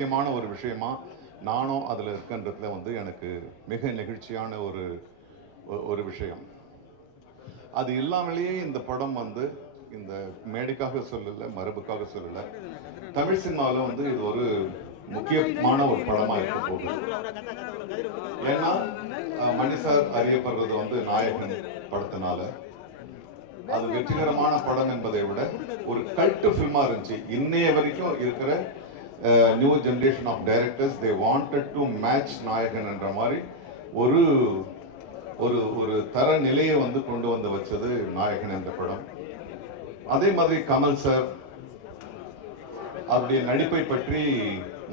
முக்கியமான ஒரு விஷயமா நானும் அதில் இருக்கின்றதுல வந்து எனக்கு மிக நெகிழ்ச்சியான ஒரு ஒரு விஷயம். அது இல்லாமலேயே இந்த படம் வந்து இந்த மேடைக்காக சொல்லலை, மரபுக்காக சொல்லலை, தமிழ் சினிமாவில் வந்து இது ஒரு முக்கியமான ஒரு படமாக இருக்க போகுது. ஏன்னா மணி சார் அறியப்படுறது வந்து நாயகன் படத்தினால. அது வெற்றிகரமான படம் என்பதை விட ஒரு கல்ட் ஃபில்மா இருந்துச்சு. இன்னைய வரைக்கும் இருக்கிற new generation of directors they wanted to match Nayakan என்ற மாதிரி ஒரு ஒரு ஒரு தர நிலையை வந்து கொண்டு வந்து வச்சது நாயகன் என்ற படம். அதே மாதிரி கமல் சார் அவருடைய நடிப்பை பற்றி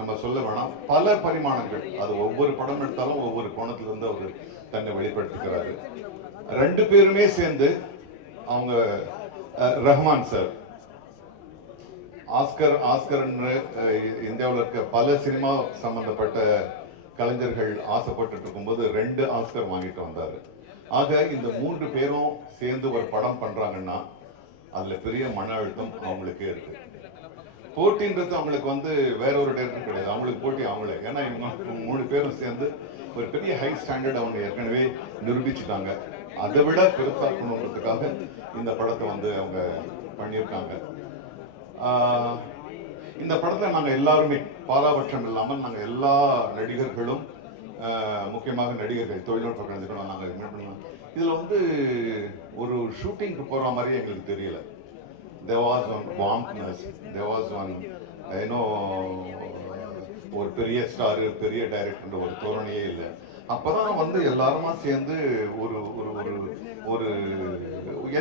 நம்ம சொல்ல வேணாம். பல பரிமாணங்கள், அது ஒவ்வொரு படம் எடுத்தாலும் ஒவ்வொரு கோணத்திலிருந்து அவர் தன்னை வெளிப்படுத்திக்கிறாரு. ரெண்டு பேருமே சேர்ந்து அவங்க ரஹ்மான் சார் ஆஸ்கர் இந்தியாவில் இருக்க பல சினிமா சம்பந்தப்பட்ட கலைஞர்கள் ஆசைப்பட்டு இருக்கும்போது 2 ஆஸ்கர் வாங்கிட்டு வந்தாரு. ஆக இந்த 3 பேரும் சேர்ந்து ஒரு படம் பண்றாங்கன்னா அதுல பெரிய மன அழுத்தம் அவங்களுக்கே இருக்கு. போட்டின்றது அவங்களுக்கு வந்து வேற ஒரு டைரக்டர் கிடையாது, அவங்களுக்கு போட்டி அவங்களே. ஏன்னா இவங்க 3 பேரும் சேர்ந்து ஒரு பெரிய ஹை ஸ்டாண்டர்ட் அவங்க ஏற்கனவே நிரூபிச்சுட்டாங்க. அதை விட பெருசாக்கணுன்றதுக்காக இந்த படத்தை வந்து அவங்க பண்ணியிருக்காங்க. இந்த படத்தை நாங்கள் எல்லாருமே பாராபட்சம் இல்லாமல் நாங்கள் எல்லா நடிகர்களும், முக்கியமாக நடிகர்கள், தொழில்நுட்ப கலைஞர்களும் நாங்கள் என்ன பண்ணலாம், இதில் வந்து ஒரு ஷூட்டிங்க்கு போகிற மாதிரி எங்களுக்கு தெரியல. there was one warmthness, there was one ஒரு பெரிய ஸ்டாரு பெரிய டைரக்டர் ஒரு தோரணையே இல்லை. அப்பதான் வந்து எல்லாருமா சேர்ந்து ஒரு ஒரு ஒரு ஒரு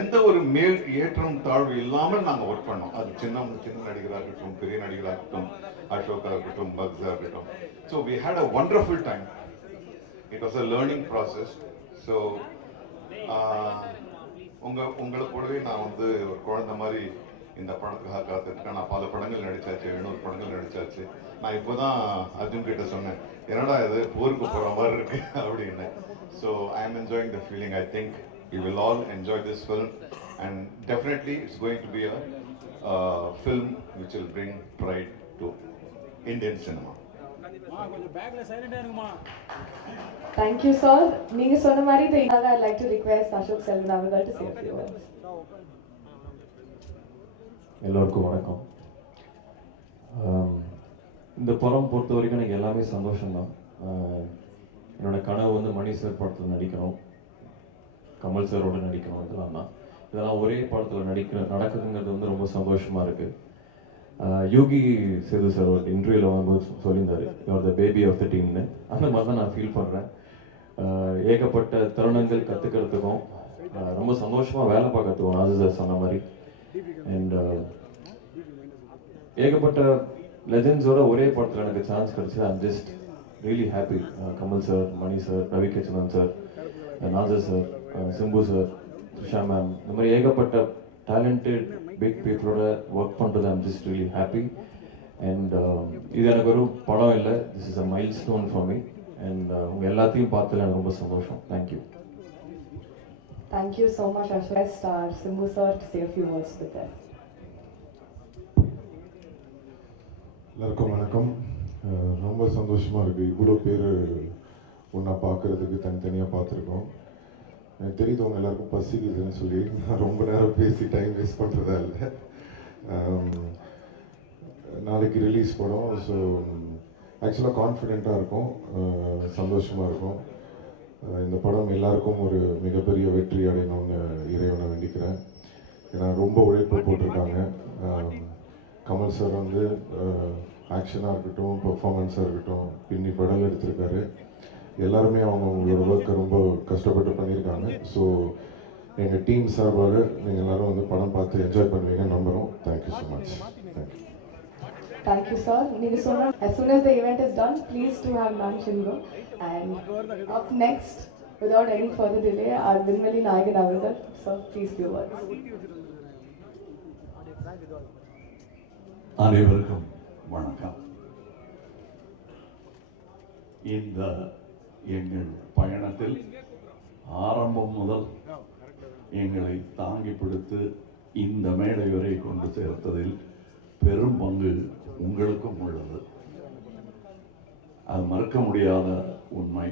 எந்த ஒரு மேல் ஏற்றம் தாழ்வு இல்லாமல் நாங்கள் ஒர்க் பண்ணோம். அது சின்ன நடிகராக இருக்கட்டும், பெரிய நடிகராக இருக்கட்டும், அசோகா இருக்கட்டும், பக்ஸா இருக்கட்டும். So we had a wonderful time. It was a learning process. So உங்களை கூடவே நான் வந்து ஒரு குழந்தை மாதிரி இந்த படத்துக்காக காத்துருக்கேன். நான் பல படங்கள் நடிச்சாச்சு, 700 படங்கள் நடிச்சாச்சு. நான் இப்போதான் அர்ஜுன் கிட்ட சொன்னேன், என்னடா இது போருக்கு போகிற மாதிரி இருக்கு அப்படின்னு. So I am enjoying the feeling. I think you will all enjoy this film, and definitely it's going to be a film which will bring pride to Indian cinema. Thank you, sir. நீங்க சொன்ன மாதிரி I'd like to request Ashok Selvan அவர்கள் to say a few words. எல்லோருக்கும் வணக்கம். இந்த படம் பொறுத்த வரைக்கும் எனக்கு எல்லாமே சந்தோஷம்தான். என்னோட கனவு வந்து மணி சார் படத்தில் நடிக்கணும், கமல் சாரோட நடிக்கணும். இதெல்லாம் ஒரே படத்தில் நடக்குதுங்கிறது வந்து ரொம்ப சந்தோஷமாக இருக்குது. யோகி சேது சார் ஒரு இன்டர்வியூவில் வரும்போது சொல்லியிருந்தார், you're the baby of the டீம்னு. அந்த மாதிரி தான் நான் ஃபீல் பண்ணுறேன். ஏகப்பட்ட தருணங்கள் கற்றுக்கிறதுக்கும் ரொம்ப சந்தோஷமாக வேலை பார்க்கறதுக்கும் நாஜு சார் சொன்ன மாதிரி. அண்ட் ஏகப்பட்ட லெஜண்ட்ஸோட ஒரே படத்தில் எனக்கு சான்ஸ் கிடச்சி. I'm just really happy. Kamal sir, Mani sir, Ravi Krishnan sir, Nassar sir, Simbu sir, Trisha ma'am, இந்த மாதிரி ஏகப்பட்ட டேலண்டட் பிக் பீப்புளோட ஒர்க் பண்ணுறது I'm just really happy. And இது எனக்கு ஒரு படம் இல்லை, this is a milestone for me. And உங்கள் எல்லாத்தையும் பார்த்ததில் எனக்கு ரொம்ப சந்தோஷம். Thank you. Thank you so much, Ashok. Simbu sir to say a few words with us. எல்லாருக்கும் வணக்கம். ரொம்ப சந்தோஷமாக இருக்குது. இவ்வளோ பேர் ஒன்றா பார்க்குறதுக்கு தனித்தனியாக பார்த்துருக்கோம். எனக்கு தெரியுது அவங்க எல்லாருக்கும் பசிக்குதுன்னு சொல்லி நான் ரொம்ப நேரம் பேசி டைம் வேஸ்ட் பண்ணுறதா இல்லை. நாளைக்கு ரிலீஸ் படம். ஸோ ஆக்சுவலாக கான்ஃபிடெண்ட்டாக இருக்கும், சந்தோஷமாக இருக்கும். இந்த படம் எல்லாருக்கும் ஒரு மிகப்பெரிய வெற்றி அடையணும்னு இறைவனை வேண்டிக்கிறேன். ஏன்னா ரொம்ப உழைப்பு போட்டிருக்காங்க. கமல் சார் வந்து ஆக்ஷனாக இருக்கட்டும், பெர்ஃபார்மன்ஸாக இருக்கட்டும், பின்னி படம் எடுத்திருக்காரு. எல்லாருமே அவங்களோட ஒர்க்கை ரொம்ப கஷ்டப்பட்டு பண்ணியிருக்காங்க. ஸோ எங்கள் டீம் சார்பாக நீங்கள் எல்லோரும் வந்து படம் பார்த்து என்ஜாய் பண்ணுவீங்கன்னு நம்புகிறோம். Thank you so much. Thank you. Thank you, sir. நீங்க சொன்ன as soon as the event is done, please to have lunch and go. And up next, without any further delay, our Vinmali Nayagan Avargal. Sir, please few words. அனைவருக்கும் வணக்கம். இந்த எங்கள் பயணத்தில் ஆரம்பம் முதல் எங்களை தாங்கி பிடித்து இந்த மேடை வரை கொண்டு சேர்த்ததில் பெரும் பங்கு உங்களுக்கும் உள்ளது. அது மறுக்க முடியாத உண்மை.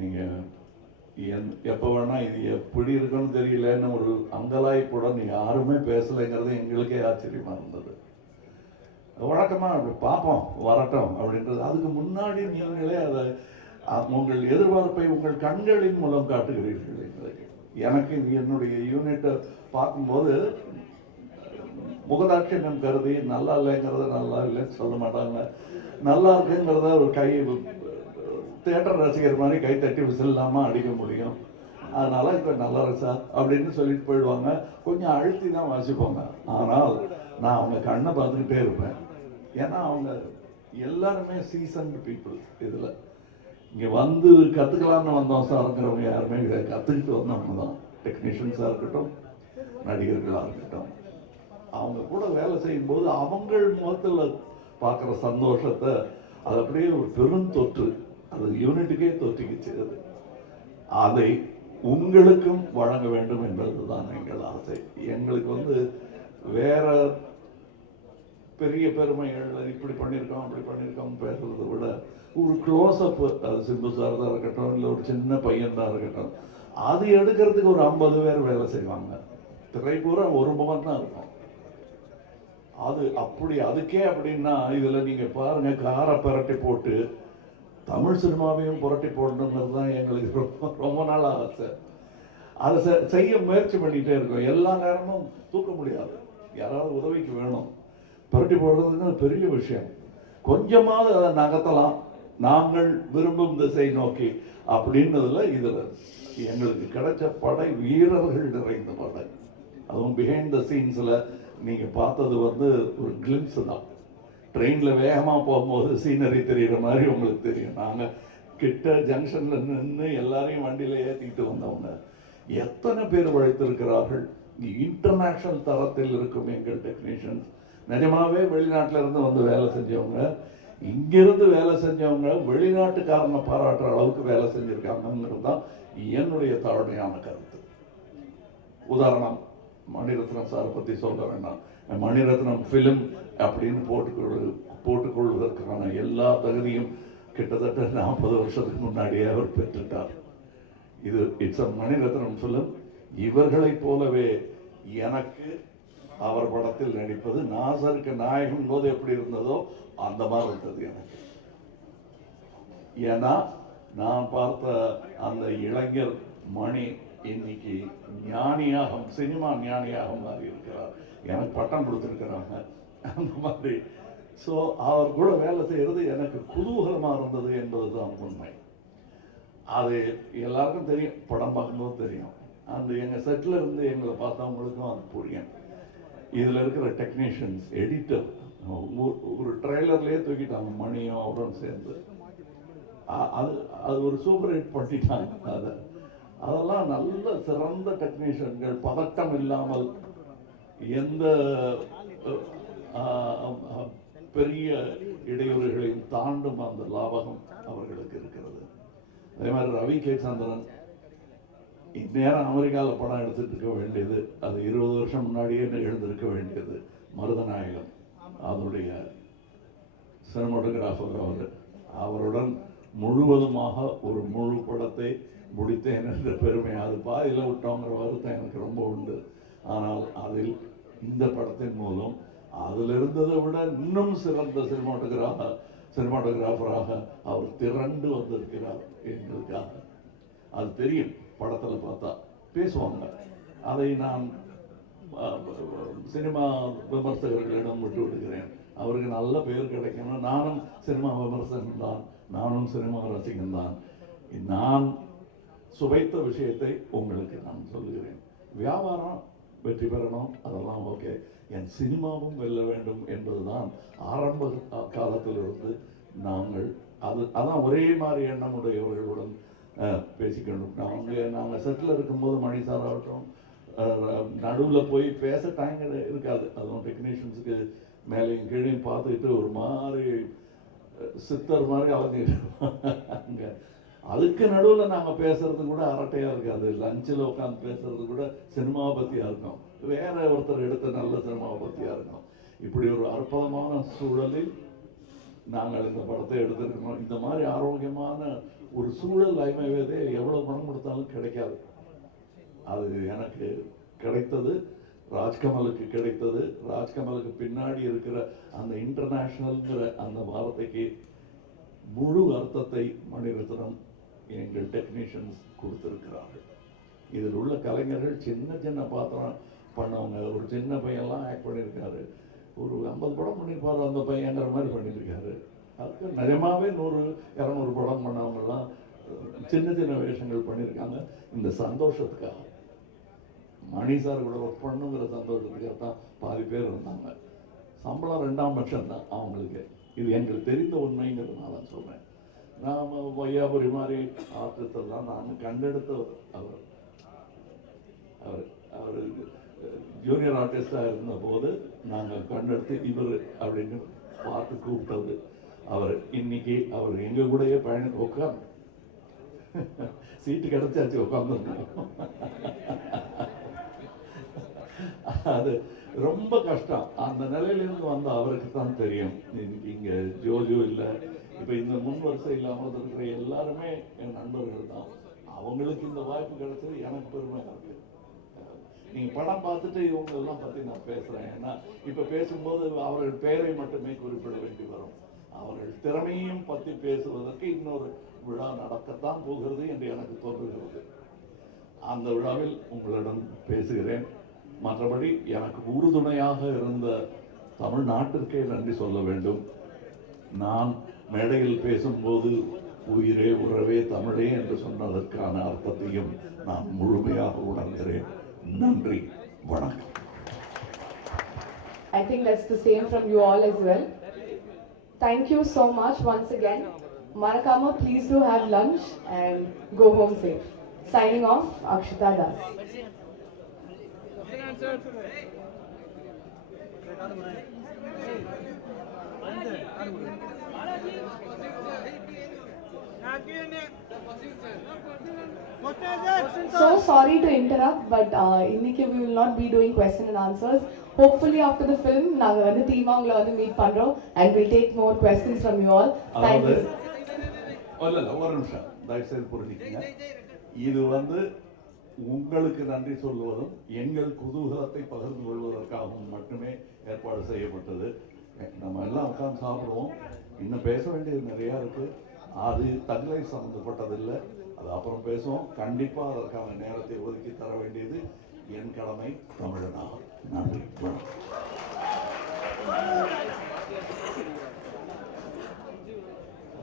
நீங்கள் எப்போ வேணால் இது எப்படி இருக்குன்னு தெரியலன்னு ஒரு அங்கலாய்ப்புடன் யாருமே பேசலைங்கிறது எங்களுக்கே ஆச்சரியமாக இருந்தது. வழக்கமாக அப்படி பார்ப்போம் வரட்டும் அப்படின்றது. அதுக்கு முன்னாடி நீங்களே அதை உங்கள் எதிர்பார்ப்பை உங்கள் கண்களின் மூலம் காட்டுகிறீர்கள் எங்களுக்கு. எனக்கு என்னுடைய யூனிட்டை பார்க்கும்போது முகதாட்சியம் கருதி நல்லா இல்லைங்கிறத நல்லா இல்லைன்னு சொல்ல மாட்டாங்க, நல்லா இருக்குங்கிறத ஒரு தியேட்டர் ரசிகர் மாதிரி கை தட்டி விசில் இல்லாமல் அடிக்க முடியும். அதனால இப்போ நல்லா இருக்கு சார் அப்படின்னு சொல்லிட்டு போயிடுவாங்க. கொஞ்சம் அழுத்தி தான் வாசிப்பாங்க. ஆனால் நான் அவங்க கண்ணை பார்த்துக்கிட்டே இருப்பேன். ஏன்னா அவங்க எல்லாருமே சீசன்டு பீப்புள். இதில் இங்கே வந்து கற்றுக்கலான்னு வந்தோம் சார்ங்கிறவங்க யாருமே கிடையாது. கற்றுக்கிட்டு வந்தவங்க தான். டெக்னீஷியன்ஸாக இருக்கட்டும், நடிகர்களாக இருக்கட்டும், அவங்க கூட வேலை செய்யும்போது அவங்கள் முகத்தில் பார்க்குற சந்தோஷத்தை அது அப்படியே ஒரு பெரும் தொற்று, அது யூனிட்டுக்கே தொற்றிக்கிச்சு. அதை உங்களுக்கும் வழங்க வேண்டும் என்பது தான் எங்கள் ஆசை. எங்களுக்கு வந்து வேற பெரிய பெருமைகள் இப்படி பண்ணியிருக்கோம் அப்படி பண்ணியிருக்கோம் பேசுறதை விட ஒரு க்ளோஸ்அப், அது சிம்பு சார் தான் இருக்கட்டும், இல்லை ஒரு சின்ன பையன் தான் இருக்கட்டும், அது எடுக்கிறதுக்கு ஒரு 50 பேர் வேலை செய்வாங்க. திரை பூரா ஒரு முகம் தான் இருக்கும். அது அப்படி அதுக்கே அப்படின்னா இதில் நீங்கள் பாருங்கள், காரை புரட்டி போட்டு தமிழ் சினிமாவையும் புரட்டி போடணுங்கிறது தான் எங்களுக்கு ரொம்ப ரொம்ப நாள் ஆசை. அதை செய்ய முயற்சி பண்ணிகிட்டே இருக்கோம். எல்லா நேரமும் தூக்க முடியாது, யாராவது உதவிக்கு வேணும். புரட்டி போடுறதுன்னு பெரிய விஷயம். கொஞ்சமாவது அதை நகர்த்தலாம் நாங்கள் விரும்பும் திசை நோக்கி அப்படின்னதுல இதில் எங்களுக்கு கிடைச்ச படை வீரர்கள் நிறைந்த படை. அதுவும் பிஹைண்ட் த சீன்ஸில் நீங்கள் பார்த்தது வந்து ஒரு கிளிம்ஸ் தான். ட்ரெயினில் வேகமாக போகும்போது சீனரி தெரிகிற மாதிரி உங்களுக்கு தெரியும். நாங்கள் கிட்ட ஜங்ஷனில் நின்று எல்லாரையும் வண்டியில் ஏற்றிக்கிட்டு வந்தவங்க எத்தனை பேர் உழைத்திருக்கிறார்கள். இன்டர்நேஷ்னல் தரத்தில் இருக்கும் எங்கள் டெக்னீஷியன்ஸ். நிஜமாவே வெளிநாட்டில் இருந்து வந்து வேலை செஞ்சவங்க, இங்கிருந்து வேலை செஞ்சவங்க வெளிநாட்டுக்காரனை பாராட்டுற அளவுக்கு வேலை செஞ்சுருக்காங்கிறது தான் என்னுடைய தாழ்மையான கருத்து. உதாரணம், மணிரத்னம் சாரை பற்றி சொல்ல வேண்டாம். மணிரத்னம் ஃபிலிம் அப்படின்னு போட்டுக்கொள்வதற்கான எல்லா தகுதியும் கிட்டத்தட்ட 40 வருஷத்துக்கு முன்னாடியே அவர் பெற்றுட்டார். இது இட்ஸ் அ மணிரத்னம் ஃபிலிம். இவர்களைப் போலவே எனக்கு அவர் படத்தில் நடிப்பது நாசருக்கு நாயகன் போது எப்படி இருந்ததோ அந்த மாதிரி இருந்தது எனக்கு. ஏன்னா நான் பார்த்த அந்த இளைஞர் மணி இன்னைக்கு ஞானியாக, சினிமா ஞானியாக மாறி இருக்கிறார். எனக்கு பட்டம் கொடுத்துருக்கிறாங்க அந்த மாதிரி. ஸோ அவர் கூட வேலை செய்கிறது எனக்கு குதூகலமாக இருந்தது என்பது தான் உண்மை. அது எல்லாருக்கும் தெரியும், படம் பார்க்கும்போது தெரியும். அந்த எங்கள் செட்டில் இருந்து எங்களை பார்த்தவங்களுக்கும் அது புரியும். இதில் இருக்கிற டெக்னீஷியன்ஸ், எடிட்டர், ஒரு ட்ரெய்லர்லேயே தூக்கிட்டாங்க மணியும் அவரும் சேர்ந்து. அது அது ஒரு சூப்பர் ஹிட் பண்ணிட்டாங்க. அதெல்லாம் நல்ல சிறந்த டெக்னீஷியன்கள், பதட்டம் இல்லாமல் எந்த பெரிய இடையூறுகளையும் தாண்டும் அந்த லாபகம் அவர்களுக்கு இருக்கிறது. அதே மாதிரி ரவி கே சந்திரன் இந்நேரம் அமெரிக்காவில் படம் எடுத்துட்டு இருக்க வேண்டியது, அது 20 வருஷம் முன்னாடியே எழுந்திருக்க வேண்டியது. மருதநாயகம் அதனுடைய சினிமாட்டோகிராஃபர் அவருடன் முழுவதுமாக ஒரு முழு படத்தை முடித்தேன் என்ற பெருமை. அது பாதியில் விட்டோங்கிற வருத்தம் எனக்கு ரொம்ப உண்டு. ஆனால் அதில் இந்த படத்தின் மூலம் அதில் இருந்ததை விட இன்னும் சிறந்த சினிமாட்டோகிராஃபராக அவர் திரண்டு வந்திருக்கிறார் எங்களுக்காக. அது தெரியும், படத்தில் பார்த்தா பேசுவாங்க. அதை நான் சினிமா விமர்சகர்களிடம் விட்டு விடுகிறேன். அவருக்கு நல்ல பேர் கிடைக்கணும். நானும் சினிமா விமர்சகன் தான், நானும் சினிமா ரசிகன் தான். நான் சுவைத்த விஷயத்தை உங்களுக்கு நான் சொல்லுகிறேன். வியாபாரம் வெற்றி பெறணும், அதெல்லாம் ஓகே. என் சினிமாவும் வெல்ல வேண்டும் என்பதுதான் ஆரம்ப காலத்திலிருந்து நாங்கள் அதான் ஒரே மாதிரி எண்ணமுடையவர்களுடன் பேசிக்கணும். நாங்கள் செட்டில் இருக்கும்போது மணி சார் ஆகட்டும், நடுவில் போய் பேச டைம் இருக்காது. அதுவும் டெக்னீஷியன்ஸுக்கு மேலேயும் கீழையும் பார்த்துக்கிட்டு ஒரு மாதிரி சித்தர் மாதிரி அலைஞ்சிட்டு அதுக்கு நடுவில் நாங்கள் பேசுறது கூட அரட்டையாக இருக்காது. லஞ்சில் உட்காந்து பேசுறது கூட சினிமாவை பற்றியாக இருக்கும், வேற ஒருத்தர் எடுத்த நல்ல சினிமாவை பற்றியாக இருக்கும். இப்படி ஒரு அற்புதமான சூழலில் நாங்கள் இந்த படத்தை எடுத்துருக்கணும். இந்த மாதிரி ஆரோக்கியமான ஒரு சூழல் ஐமைவதே எவ்வளோ பணம் கொடுத்தாலும் கிடைக்காது. அது எனக்கு கிடைத்தது, ராஜ்கமலுக்கு கிடைத்தது. ராஜ்கமலுக்கு பின்னாடி இருக்கிற அந்த இன்டர்நேஷ்னல்ங்கிற அந்த வார்த்தைக்கு முழு அர்த்தத்தை மணிரத்னம் எங்கள் டெக்னீஷியன்ஸ் கொடுத்துருக்கிறார்கள். இதில் உள்ள கலைஞர்கள் சின்ன சின்ன பாத்திரம் பண்ணவங்க. ஒரு சின்ன பையன்லாம் ஆக்ட் பண்ணியிருக்காரு. ஒரு 50 படம் பண்ணியிருப்பார் அந்த பையங்கிற மாதிரி பண்ணியிருக்காரு. அதுக்கு நிஜமாவே 100-200 படம் பண்ணவங்கலாம் சின்ன சின்ன வேஷங்கள் பண்ணியிருக்காங்க. இந்த சந்தோஷத்துக்காக, மணி சார் கூட ஒர்க் பண்ணுங்கிற சந்தோஷத்துக்காக தான் பாதி பேர் இருந்தாங்க. சம்பளம் 2ஆம் பட்சம் தான் அவங்களுக்கு. இது எங்களுக்கு தெரிந்த உண்மைங்கிறதுனால சொல்கிறேன். நாம் வையாபுரி மாதிரி ஆர்டிஸ்ட் எல்லாம் நான் கண்டெடுத்தவர். அவர் ஜூனியர் ஆர்டிஸ்டாக இருந்தபோது நாங்கள் கண்டெடுத்து இவர் அப்படின்னு பார்த்து கூப்பிட்டது அவர். இன்னைக்கு அவர் எங்கள் கூடயே உட்காந்து சீட்டு கிடைச்சாச்சு, உட்காந்துருக்கோம். அது ரொம்ப கஷ்டம். அந்த நிலையிலேருந்து வந்த அவருக்கு தான் தெரியும். இங்கே ஜோஜோ இல்லை, இப்போ இந்த முன் வரிசை இல்லாமல் இருக்கிற எல்லாருமே என் நண்பர்கள் தான். அவங்களுக்கு இந்த வாய்ப்பு கிடைச்சது எனக்கு பெருமையாக இருக்கு. நீங்கள் படம் பார்த்துட்டு இவங்களெல்லாம் பற்றி நான் பேசுகிறேன். ஏன்னா இப்போ பேசும்போது அவர்கள் பெயரை மட்டுமே குறிப்பிட வேண்டி வரும். அவர்கள் திறமையும் பற்றி பேசுவதற்கு இன்னொரு விழா நடக்கத்தான் போகிறது என்று எனக்கு தோன்றுகிறது. அந்த விழாவில் உங்களிடம் பேசுகிறேன். மற்றபடி எனக்கு உறுதுணையாக இருந்த தமிழ்நாட்டிற்கே நன்றி சொல்ல வேண்டும். நான் மேடையில் பேசும்போது உயிரே உறவே தமிழே என்று சொன்னதற்கான அர்த்தத்தையும் நான் முழுமையாக உணர்கிறேன். நன்றி, வணக்கம். I think that's the same from you all as well. Thank you so much once again. Marakama, please do have lunch and go home safe. Signing off, Akshita Das. So sorry to interrupt, but இன்னைக்கு we will not be doing question and answers. Hopefully after the film நாங்க வந்து டீமா உங்களை வந்து meet பண்றோம் and we'll take more questions from you all. Thank you. ஒரு நிமிஷம் தயவுசெய்து புரிஞ்சுக்கங்க. இது வந்து உங்களுக்கு நன்றி சொல்வதும் எங்கள் குதூகலத்தை பகிர்ந்து கொள்வதற்காகவும் மட்டுமே ஏற்பாடு செய்யப்பட்டது. நம்ம எல்லாம் உட்கார்ந்து சாப்பிடுவோம். இன்னும் பேச வேண்டியது நிறையா இருக்கு. அது தங்களை சம்பந்தப்பட்டதில்லை. அது அப்புறம் பேசுவோம். கண்டிப்பாக அதற்கான நேரத்தை ஒதுக்கி தர வேண்டியது என் கடமை தமிழனாக. நன்றி, வணக்கம்.